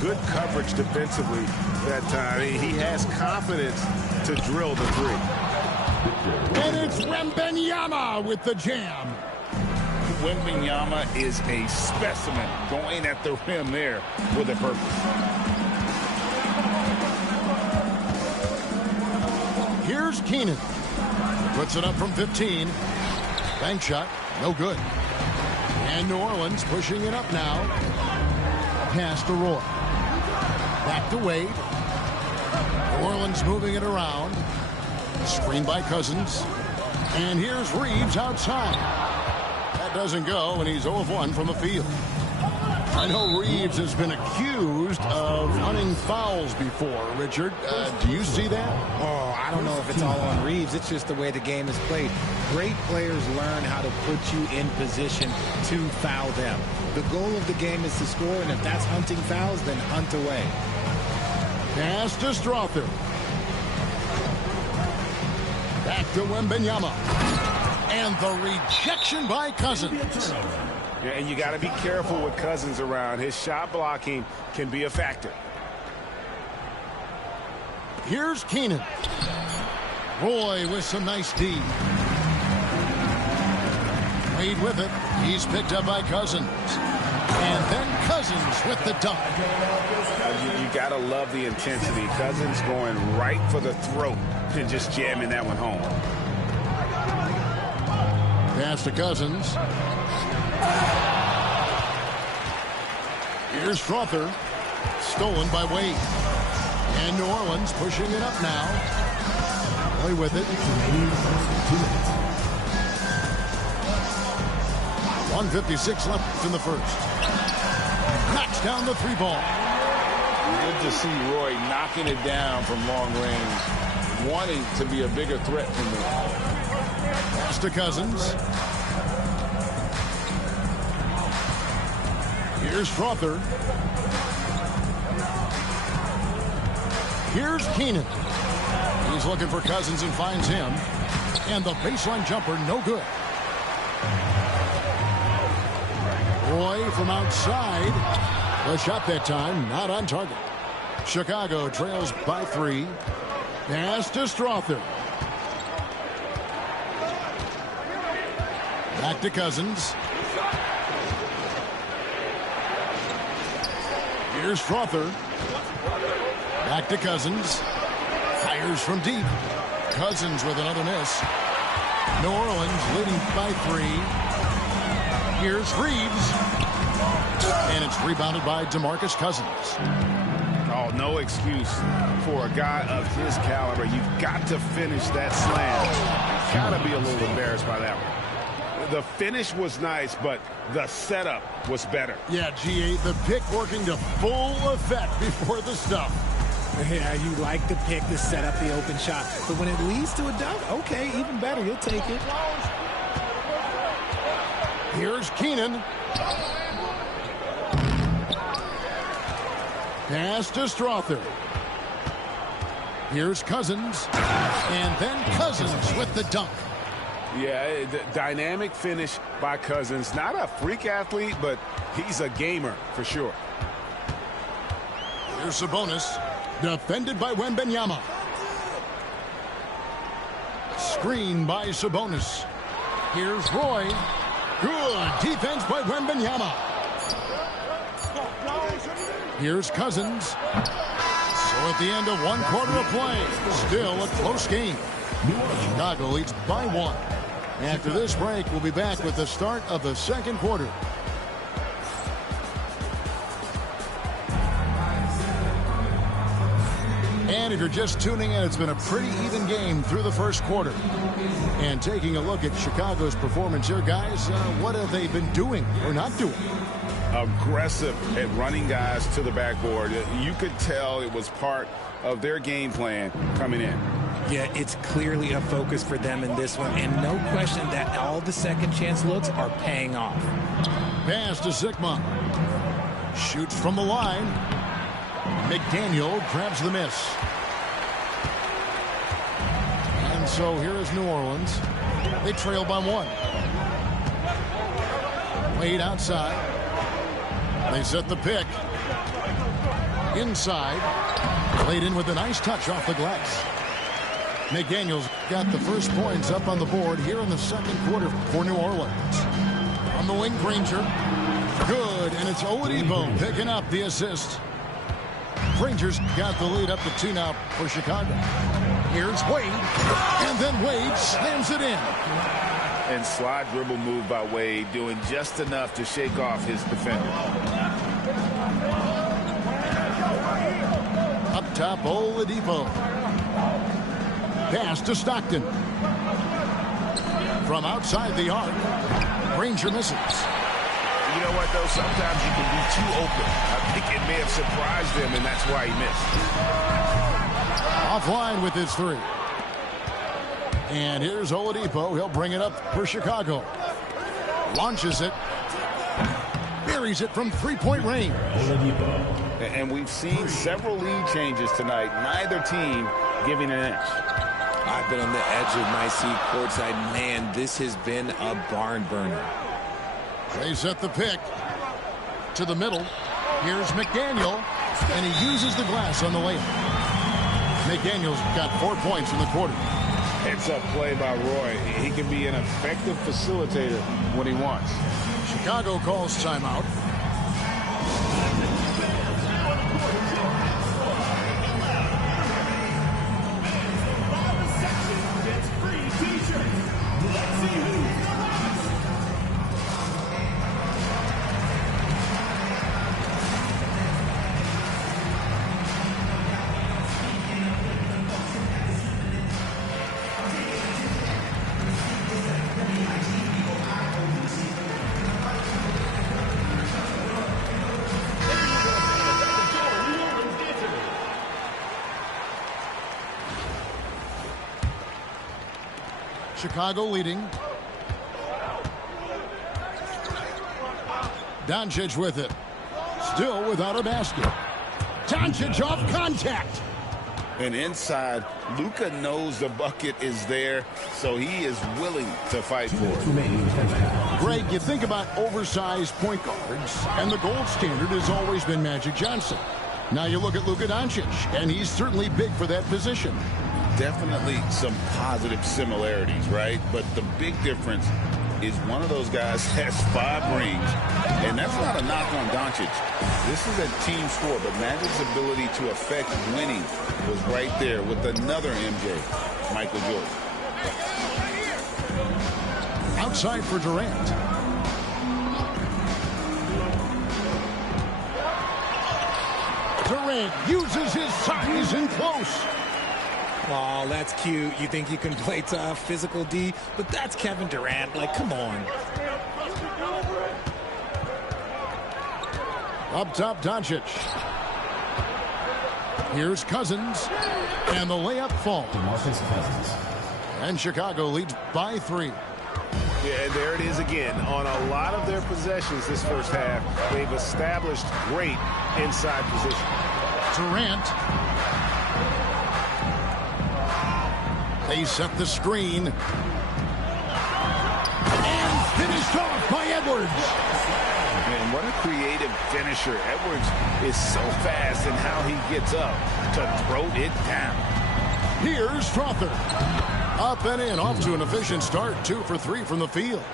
good coverage defensively that time. He has confidence to drill the three. And it's Wembanyama with the jam. Wembanyama is a specimen going at the rim there with a purpose. Here's Keenan. Puts it up from 15. Bank shot, no good. And New Orleans pushing it up now. Pass to Roy. Back to Wade. New Orleans moving it around. Screen by Cousins. And here's Reeves outside. That doesn't go, and he's 0 of 1 from the field. I know Reeves has been accused of running fouls before. Richard, do you see that? Oh, I don't know if it's all on Reeves. It's just the way the game is played. Great players learn how to put you in position to foul them. The goal of the game is to score, and if that's hunting fouls, then hunt away. Pass to Strother. Back to Wembanyama. And the rejection by Cousins. Yeah, and you got to be careful with Cousins around. His shot blocking can be a factor. Here's Keenan. Roy with some nice D. Wade with it. He's picked up by Cousins. And then Cousins with the dunk. You got to love the intensity. Cousins going right for the throat and just jamming that one home. Pass to Cousins. Here's Strother. Stolen by Wade. And New Orleans pushing it up now. Play with it. 1:56 left in the first. Knocks down the three ball. Good to see Roy knocking it down from long range, wanting to be a bigger threat than me. Pass to Cousins. Here's Strother. Here's Keenan. He's looking for Cousins and finds him. And the baseline jumper, no good. Roy from outside. The shot that time, not on target. Chicago trails by 3. Pass to Strother. Back to Cousins. Here's Strother. Back to Cousins. Fires from deep. Cousins with another miss. New Orleans leading by 3. Here's Reeves. And it's rebounded by DeMarcus Cousins. Oh, no excuse for a guy of his caliber. You've got to finish that slam. Got to be a little embarrassed by that one. The finish was nice, but the setup was better. Yeah, GA, the pick working to full effect before the stuff. Yeah, you like the pick to set up the open shot. But when it leads to a dunk, okay, even better. You'll take it. Here's Keenan. Pass to Strother. Here's Cousins. And then Cousins with the dunk. Yeah, the dynamic finish by Cousins. Not a freak athlete, but he's a gamer for sure. Here's Sabonis. Defended by Wembanyama. Screen by Sabonis. Here's Roy. Good defense by Wembanyama. Here's Cousins. So at the end of 1 quarter of play, still a close game. Chicago leads by 1. After this break, we'll be back with the start of the second quarter. And if you're just tuning in, it's been a pretty even game through the first quarter. And taking a look at Chicago's performance here, guys, what have they been doing or not doing? Aggressive at running guys to the backboard. You could tell it was part of their game plan coming in. Yeah, it's clearly a focus for them in this one, and no question that all the second chance looks are paying off. Pass to Sigma. Shoots from the line. McDaniel grabs the miss. And so here is New Orleans. They trail by 1. Wade outside. They set the pick. Inside. Played in with a nice touch off the glass. McDaniels got the first points up on the board here in the second quarter for New Orleans. On the wing, Granger. Good, and it's Oladipo picking up the assist. Granger's got the lead up to 2 now for Chicago. Here's Wade, and then Wade slams it in. And slide dribble move by Wade, doing just enough to shake off his defender. Up top, Oladipo. Pass to Stockton. From outside the arc, Granger misses. You know what, though? Sometimes you can be too open. I think it may have surprised him, and that's why he missed. Offline with his 3. And here's Oladipo. He'll bring it up for Chicago. Launches it. Buries it from 3-point range. And we've seen several lead changes tonight. Neither team giving an inch. I've been on the edge of my seat courtside. Man, this has been a barn burner. They set the pick to the middle. Here's McDaniel, and he uses the glass on the layup. McDaniel's got 4 points in the quarter. It's a play by Roy. He can be an effective facilitator when he wants. Chicago calls timeout. Chicago leading. Doncic with it. Still without a basket. Doncic off contact. And inside, Luka knows the bucket is there, so he is willing to fight for it. Greg, you think about oversized point guards, and the gold standard has always been Magic Johnson. Now you look at Luka Doncic, and he's certainly big for that position. Definitely some positive similarities, right? But the big difference is one of those guys has 5 rings, and that's not a knock on Doncic. This is a team sport, but Magic's ability to affect winning was right there with another MJ, Michael Jordan. Outside for Durant. Durant uses his size in close. Oh, that's cute. You think you can play tough, physical D, but that's Kevin Durant. Like, come on. Up top, Doncic. Here's Cousins, and the layup falls. And Chicago leads by 3. Yeah, and there it is again. On a lot of their possessions this first half, they've established great inside position. Durant. They set the screen. And finished off by Edwards. Man, what a creative finisher. Edwards is so fast in how he gets up to throw it down. Here's Strother. Up and in, off to an efficient start. 2 for 3 from the field.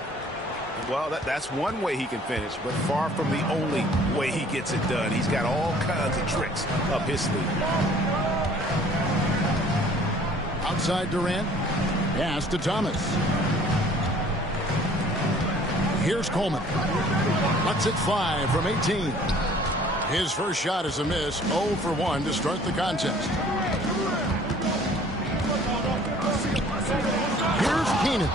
Well, that's one way he can finish, but far from the only way he gets it done. He's got all kinds of tricks up his sleeve. Outside Durant. Pass to Thomas. Here's Coleman. Lets it fly from 18. His first shot is a miss. 0 for 1 to start the contest. Here's Keenan.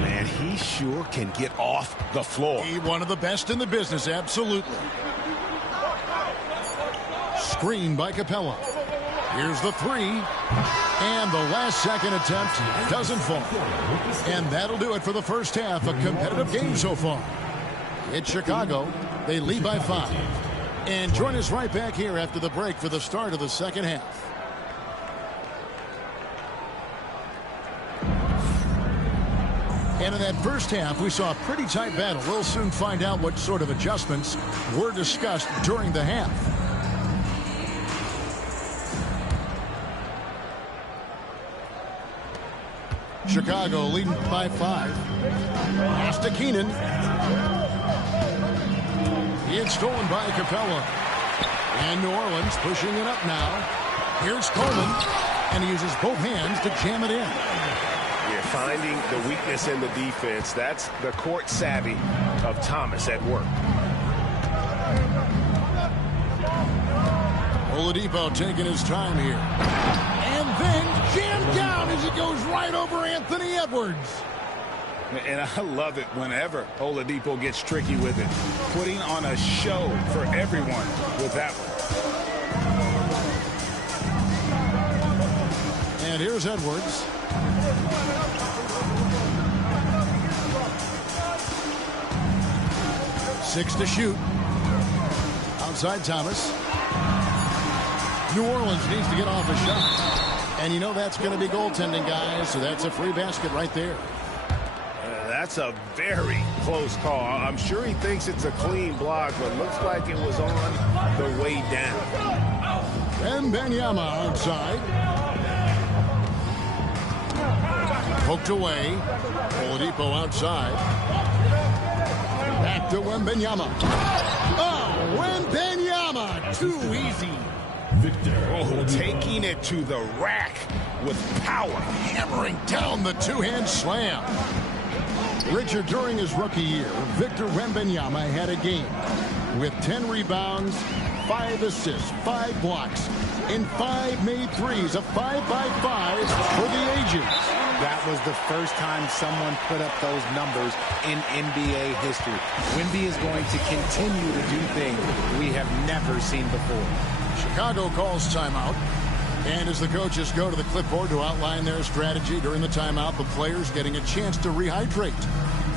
Man, he sure can get off the floor. He one of the best in the business, absolutely. Screen by Capella. Here's the 3. And the last second attempt doesn't fall. And that'll do it for the first half. A competitive game so far. It's Chicago. They lead by 5. And join us right back here after the break for the start of the second half. And in that first half, we saw a pretty tight battle. We'll soon find out what sort of adjustments were discussed during the half. Chicago leading by 5. Pass to Keenan. It's stolen by Capella. And New Orleans pushing it up now. Here's Coleman. And he uses both hands to jam it in. You're finding the weakness in the defense. That's the court savvy of Thomas at work. Oladipo taking his time here. And then jammed down as he goes right over Anthony Edwards. And I love it whenever Oladipo gets tricky with it. Putting on a show for everyone with that one. And here's Edwards. Six to shoot. Outside Thomas. New Orleans needs to get off a shot. And you know that's going to be goaltending, guys. So that's a free basket right there. That's a very close call. I'm sure he thinks it's a clean block, but looks like it was on the way down. And Wembanyama outside. Poked away. Oladipo outside. Back to Wembanyama. Oh, Wembanyama. Too easy. Oh, taking it to the rack with power. Hammering down the two-hand slam. Richard, during his rookie year, Victor Wembanyama had a game with 10 rebounds, 5 assists, 5 blocks, and 5 made threes, a 5-by-5 for the ages. That was the first time someone put up those numbers in NBA history. Wemby is going to continue to do things we have never seen before. Chicago calls timeout. And as the coaches go to the clipboard to outline their strategy during the timeout, the players getting a chance to rehydrate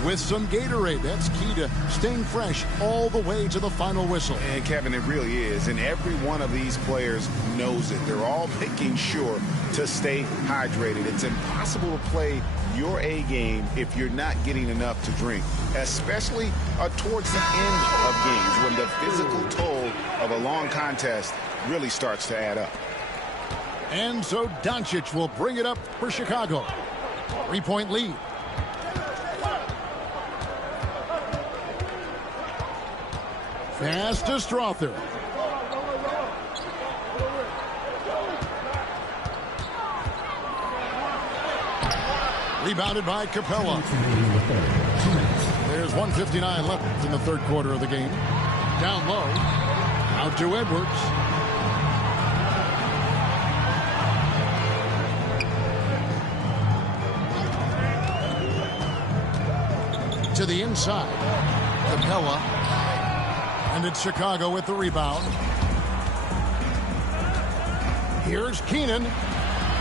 with some Gatorade. That's key to staying fresh all the way to the final whistle. And Kevin, it really is. And every one of these players knows it. They're all making sure to stay hydrated. It's impossible to play your A game if you're not getting enough to drink, especially towards the end of games when the physical toll of a long contest really starts to add up. And so Doncic will bring it up for Chicago. 3-point lead. Pass to Strother. Rebounded by Capella. There's 1:59 left in the third quarter of the game. Down low. Out to Edwards. To the inside. Capella. And it's Chicago with the rebound. Here's Keenan.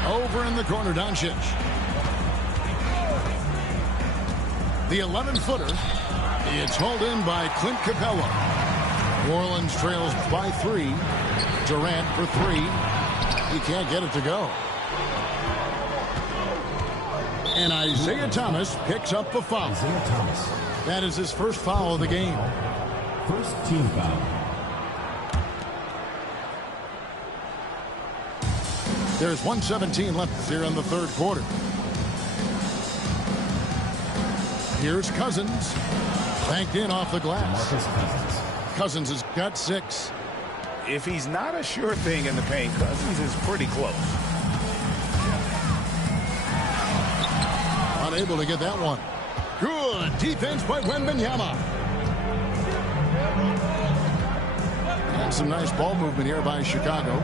Over in the corner, Doncic. The 11-footer. It's hauled in by Clint Capella. New Orleans trails by 3. Durant for 3. He can't get it to go. And Isaiah Thomas picks up the foul. Isaiah Thomas. That is his first foul of the game. First team foul. There's 1:17 left here in the third quarter. Here's Cousins. Banked in off the glass. Cousins has got 6. If he's not a sure thing in the paint, Cousins is pretty close. Unable to get that one. Good defense by Wembanyama. And some nice ball movement here by Chicago.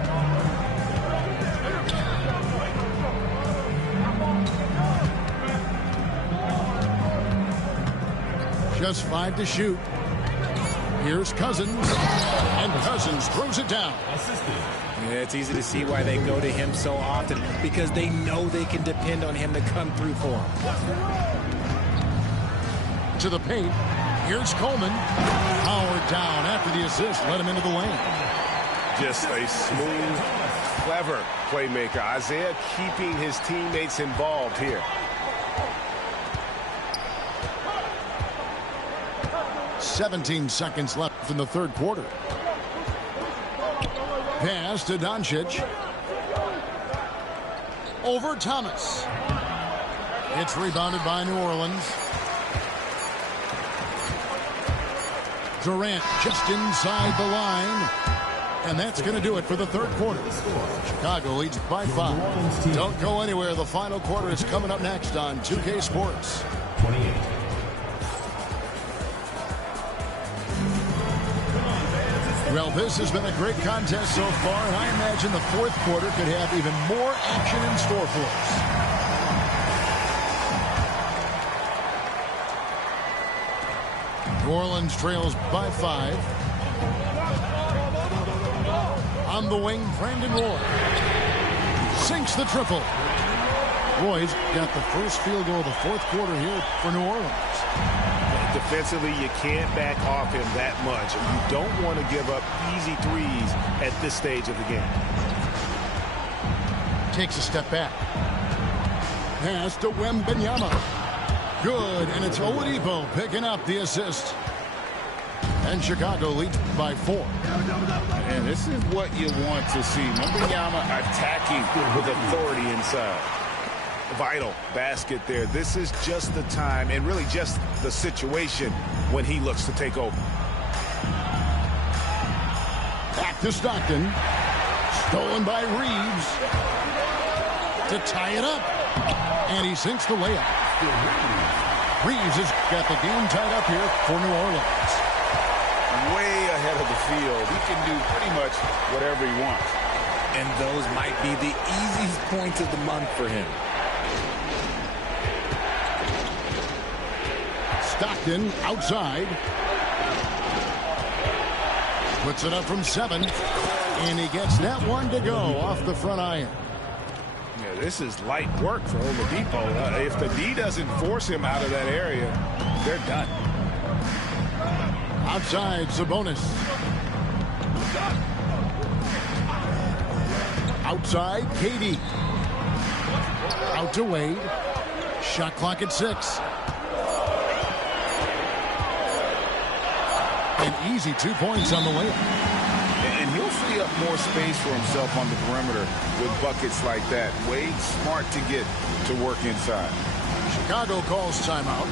Just 5 to shoot. Here's Cousins. And Cousins throws it down. Yeah, it's easy to see why they go to him so often, because they know they can depend on him to come through for them. To the paint. Here's Coleman. Powered down after the assist. Let him into the lane. Just a smooth, clever playmaker. Isaiah keeping his teammates involved here. 17 seconds left in the third quarter. Pass to Doncic. Over Thomas. It's rebounded by New Orleans. Durant just inside the line. And that's going to do it for the third quarter. Chicago leads by 5. Don't go anywhere. The final quarter is coming up next on 2K Sports. 28. Well, this has been a great contest so far, and I imagine the fourth quarter could have even more action in store for us. New Orleans trails by 5. On the wing, Brandon Roy sinks the triple. Roy's got the first field goal of the fourth quarter here for New Orleans. Defensively, you can't back off him that much. And you don't want to give up easy threes at this stage of the game. Takes a step back. Pass to Wembanyama. Good, and it's Oladipo picking up the assist. And Chicago leads by 4. And this is what you want to see. Wembanyama attacking with authority inside. Vital basket there. This is just the time and really just the situation when he looks to take over. Back to Stockton. Stolen by Reeves. To tie it up. And he sinks the layup. Reeves has got the game tied up here for New Orleans. Way ahead of the field. He can do pretty much whatever he wants. And those might be the easiest points of the month for him. Stockton outside. Puts it up from 7. And he gets that one to go off the front iron. Yeah, this is light work for Oladipo. If the D doesn't force him out of that area, they're done. Outside, Sabonis. Outside, KD. Out to Wade. Shot clock at 6. An easy 2 points on the layup. And he'll free up more space for himself on the perimeter with buckets like that. Wade's smart to get to work inside. Chicago calls timeout.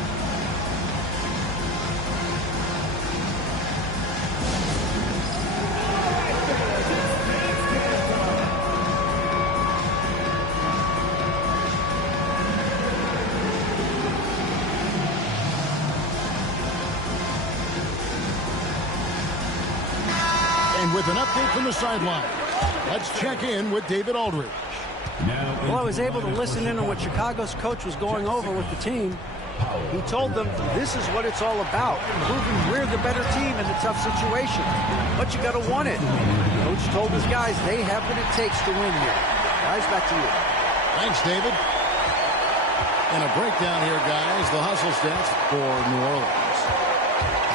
With an update from the sideline, let's check in with David Aldridge. Well, I was able to listen in on what Chicago's coach was going over with the team. He told them this is what it's all about, proving we're the better team in a tough situation. But you got to want it. Coach told his guys they have what it takes to win here. Guys, back to you. Thanks, David. And a breakdown here, guys. The hustle stats for New Orleans.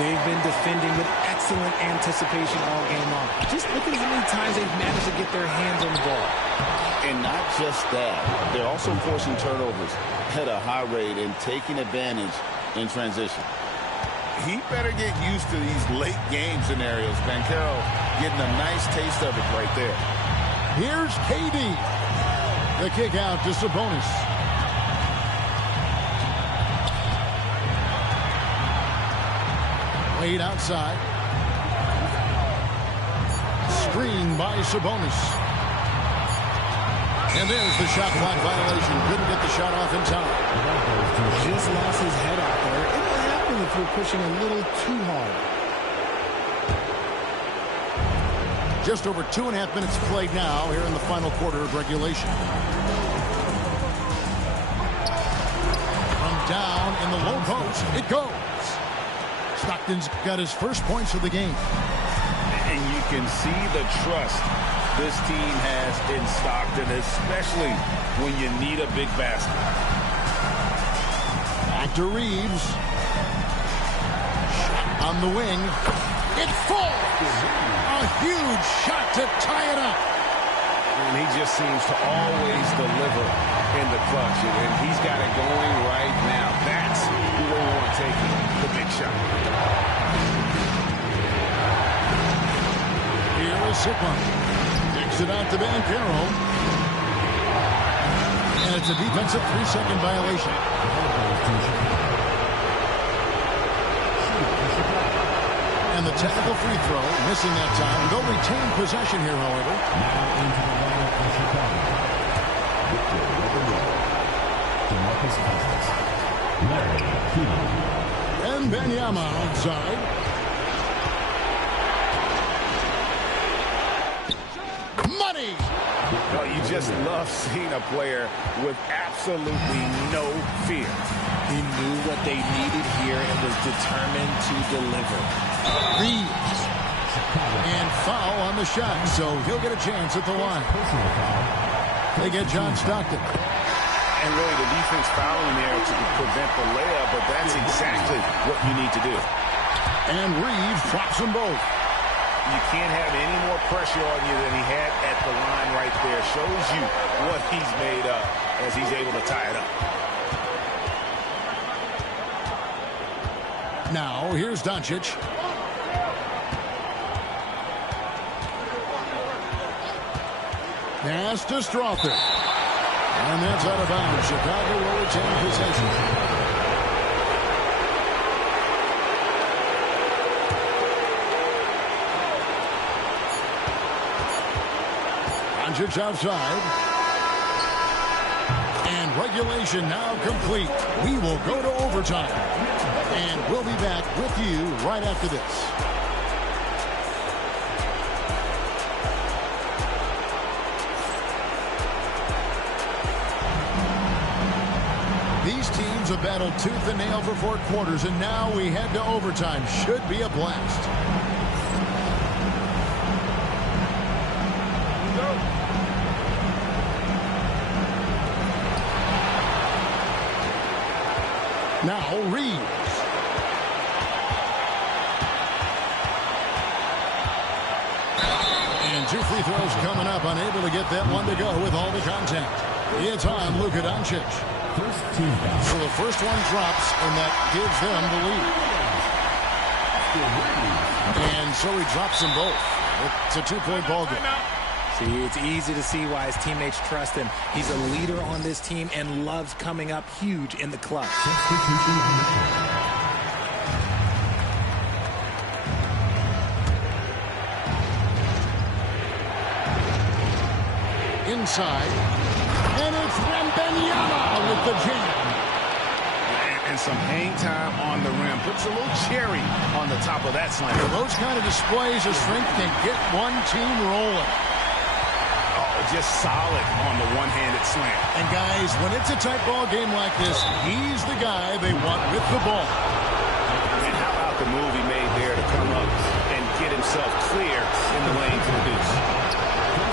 They've been defending with excellent anticipation all game long. Just look at how many times they've managed to get their hands on the ball. And not just that, they're also forcing turnovers at a high rate and taking advantage in transition. He better get used to these late game scenarios. Banchero getting a nice taste of it right there. Here's KD. The kick out to Sabonis. Wade outside. Screen by Sabonis. And there's the shot clock violation. Couldn't get the shot off in time. Just lost his head out there. It'll happen if you're pushing a little too hard. Just over 2.5 minutes played now here in the final quarter of regulation. From down in the low post, it goes. Stockton's got his first points of the game. And you can see the trust this team has in Stockton, especially when you need a big basket. Back to Reeves. Shot on the wing. It falls. A huge shot to tie it up. And he just seems to always deliver in the clutch. And he's got it going right now. That's who we want to take it. The big shot. Here is Sigma. Kicks it out to Banchero. And And it's a defensive 3-second violation. And the technical free throw, missing that time. They'll retain possession here, however. Now into the lineup for Chicago. Victor Wembanyama. DeMarcus Cousins. Larry Keegan. And Wembanyama outside. Money! Well, you just love seeing a player with absolutely no fear. He knew what they needed here and was determined to deliver. Reeves. And foul on the shot, so he'll get a chance at the line. They get John Stockton. And really, the defense fouling there to prevent the layup, but that's exactly what you need to do. And Reeves drops them both. You can't have any more pressure on you than he had at the line right there. Shows you what he's made up as he's able to tie it up. Now, here's Doncic. Pass to Strother. And that's out of bounds. Chicago will retain possession. Doncic outside. And regulation now complete. We will go to overtime. And we'll be back with you right after this. These teams have battled tooth and nail for 4 quarters, and now we head to overtime. Should be a blast. Now Reeves. And 2 free throws coming up. Unable to get that one to go with all the contact. It's on Luka Doncic. First team foul. So the first one drops, and that gives them the lead. And so he drops them both. It's a 2-point ball game. See, it's easy to see why his teammates trust him. He's a leader on this team and loves coming up huge in the clutch. Substitution on the court. Inside. And it's Wembanyama with the jam. And some hang time on the rim. Puts a little cherry on the top of that slam. Those kind of displays of strength can get one team rolling. Just solid on the one-handed slam. And guys, when it's a tight ball game like this, he's the guy they want with the ball. And how about the move he made there to come up and get himself clear in the lane for the deuce.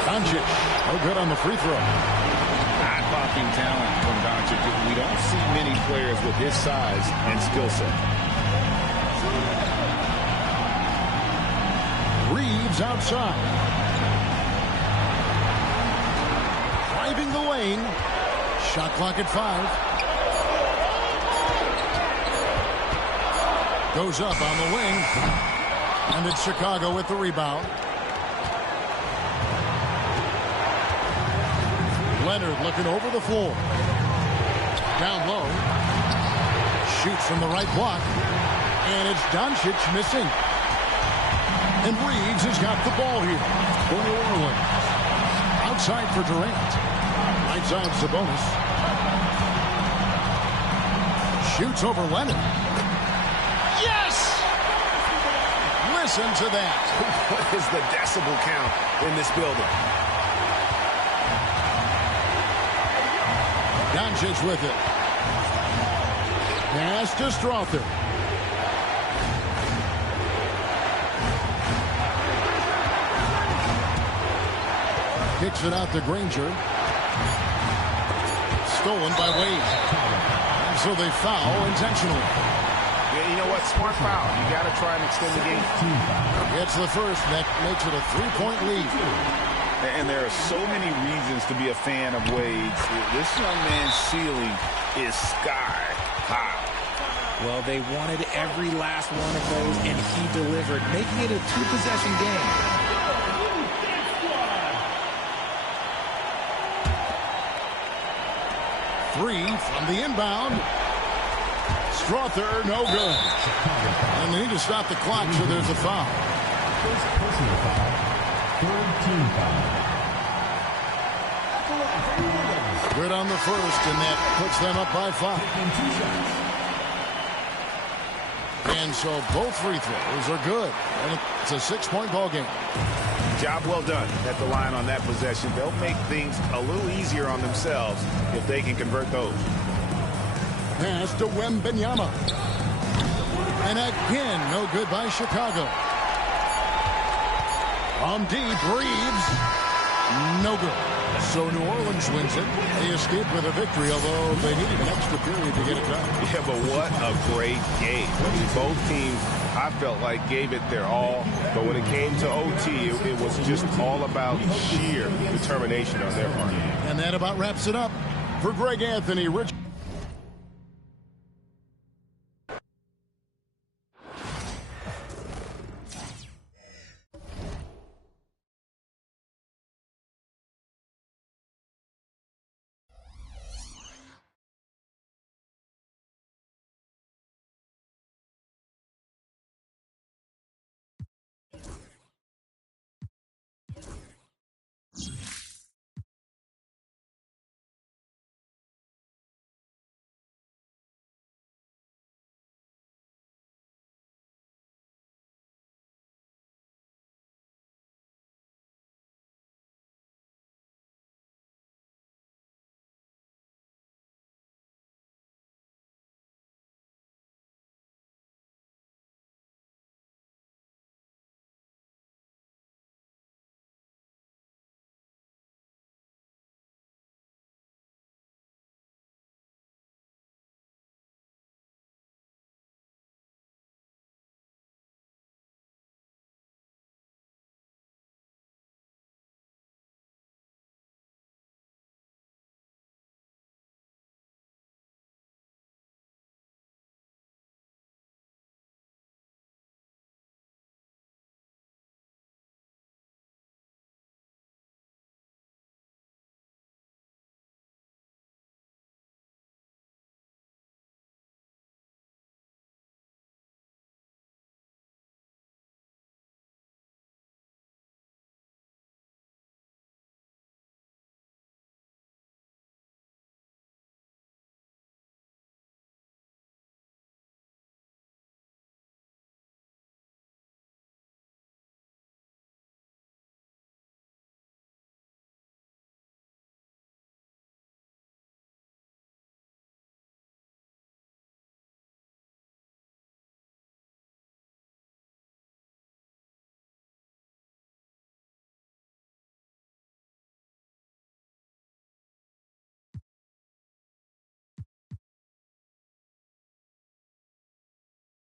Doncic, no good on the free throw. Eye-popping talent from Doncic. We don't see many players with his size and skill set. Reeves outside. Driving the lane. Shot clock at 5. Goes up on the wing. And it's Chicago with the rebound. Leonard looking over the floor. Down low. Shoots from the right block. And it's Doncic missing. And Reeves has got the ball here for New Orleans. Outside for Durant. Right side Sabonis. Shoots over Leonard. Yes! Listen to that. What is the decibel count in this building? Doncic with it. Pass to Strother. Kicks it out to Granger. Stolen by Wade. So they foul intentionally. Yeah, you know what? Smart foul. You got to try and extend the game. Gets the first. That makes it a 3-point lead. And there are so many reasons to be a fan of Wade's. This young man's ceiling is sky high. Well, they wanted every last one of those, and he delivered, making it a 2-possession game. three from the inbound. Strother, no good. And they need to stop the clock, so there's a foul. First personal foul. Third team foul. Good on the first, and that puts them up by 5. And so both free throws are good. And it's a 6-point ball game. Job well done at the line on that possession. They'll make things a little easier on themselves if they can convert those. Pass to Wembanyama. And again, no good by Chicago. On deep, Reeves. No good. So New Orleans wins it. They escape with a victory, although they needed an extra period to get it done. Yeah, but what a great game. I mean, both teams, I felt like, gave it their all. But when it came to OT, it was just all about sheer determination on their part. And that about wraps it up. For Greg Anthony, Rich.